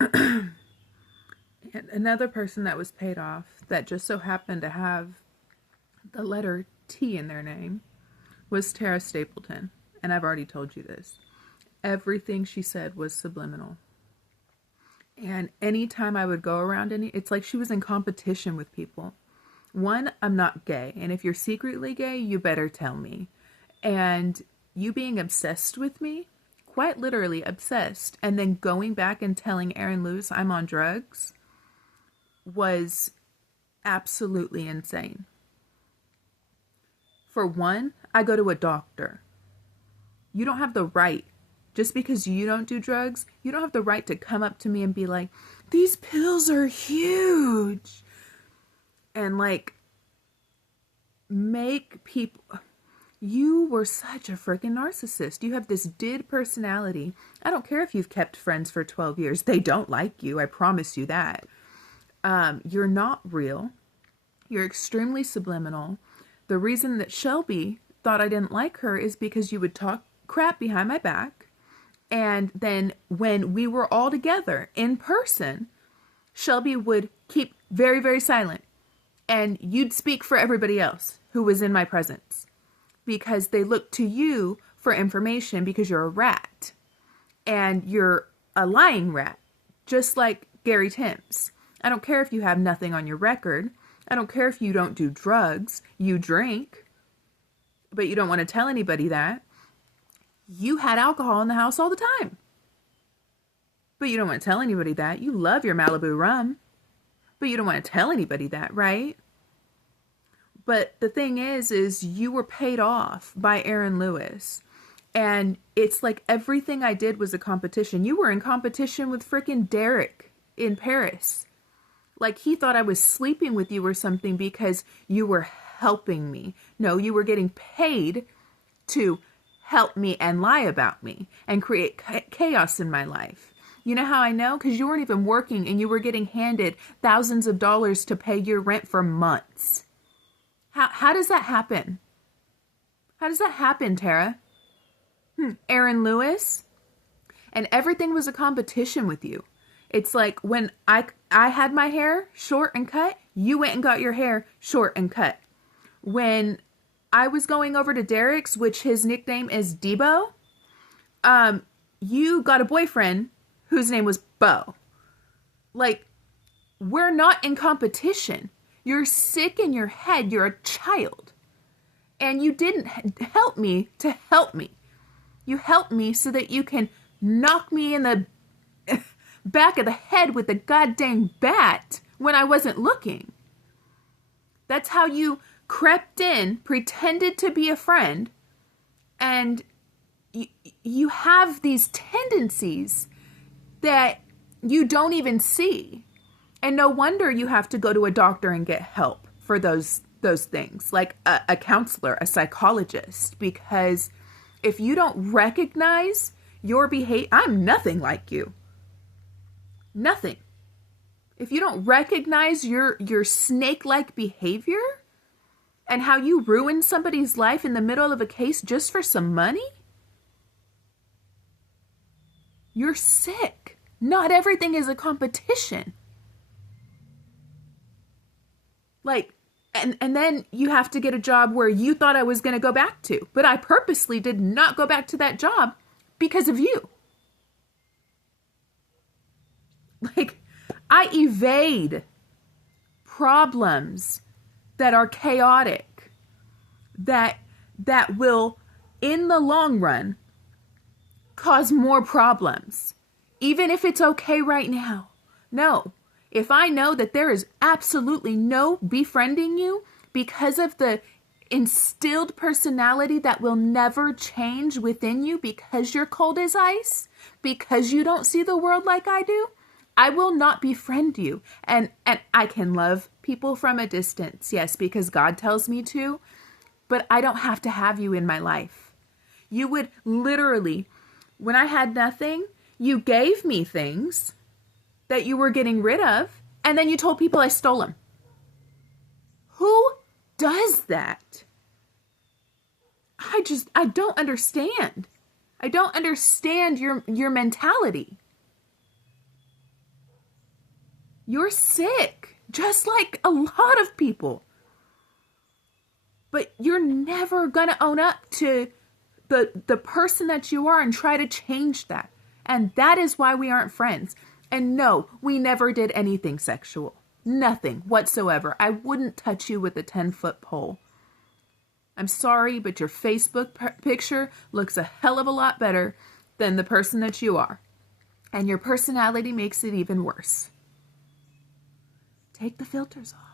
And another person that was paid off that just so happened to have the letter T in their name was Tara Stapleton. And I've already told you this. Everything she said was subliminal. And anytime I would go around it's like she was in competition with people. One, I'm not gay. And if you're secretly gay, you better tell me. And you being obsessed with me, quite literally obsessed, and then going back and telling Aaron Lewis I'm on drugs was absolutely insane. For one, I go to a doctor. You don't have the right, just because you don't do drugs, you don't have the right to come up to me and be like, these pills are huge. And like, make people... You were such a freaking narcissist. You have this did personality. I don't care if you've kept friends for 12 years. They don't like you. I promise you that. You're not real. You're extremely subliminal. The reason that Shelby thought I didn't like her is because you would talk crap behind my back. And then when we were all together in person, Shelby would keep very, very silent. And you'd speak for everybody else who was in my presence. Because they look to you for information because you're a rat. And you're a lying rat. Just like Gary Timms. I don't care if you have nothing on your record. I don't care if you don't do drugs. You drink. But you don't want to tell anybody that. You had alcohol in the house all the time. But you don't want to tell anybody that. You love your Malibu rum. But you don't want to tell anybody that, right? But the thing is you were paid off by Aaron Lewis. And it's like everything I did was a competition. You were in competition with freaking Derek in Paris. Like he thought I was sleeping with you or something because you were helping me. No, you were getting paid to help me and lie about me and create chaos in my life. You know how I know? Because you weren't even working and you were getting handed thousands of dollars to pay your rent for months. How does that happen? How does that happen, Tara? Aaron Lewis? And everything was a competition with you. It's like when I had my hair short and cut, you went and got your hair short and cut. When I was going over to Derek's, which his nickname is Debo, you got a boyfriend whose name was Bo. Like, we're not in competition. You're sick in your head. You're a child. And you didn't help me to help me. You helped me so that you can knock me in the back of the head with a goddamn bat when I wasn't looking. That's how you crept in, pretended to be a friend, and you have these tendencies that you don't even see. And no wonder you have to go to a doctor and get help for those things, like a counselor, a psychologist, because if you don't recognize your behavior, I'm nothing like you. Nothing. If you don't recognize your snake-like behavior and how you ruin somebody's life in the middle of a case just for some money, you're sick. Not everything is a competition. Like, and then you have to get a job where you thought I was going to go back to. But I purposely did not go back to that job because of you. Like, I evade problems that are chaotic, that will, in the long run, cause more problems. Even if it's okay right now. No. If I know that there is absolutely no befriending you because of the instilled personality that will never change within you because you're cold as ice, because you don't see the world like I do, I will not befriend you. And I can love people from a distance, yes, because God tells me to, but I don't have to have you in my life. You would literally, when I had nothing, you gave me things that you were getting rid of, and then you told people I stole them. Who does that? I don't understand. I don't understand your mentality. You're sick, just like a lot of people. But you're never going to own up to the person that you are and try to change that. And that is why we aren't friends. And no, we never did anything sexual. Nothing whatsoever. I wouldn't touch you with a 10-foot pole. I'm sorry, but your Facebook picture looks a hell of a lot better than the person that you are. And your personality makes it even worse. Take the filters off.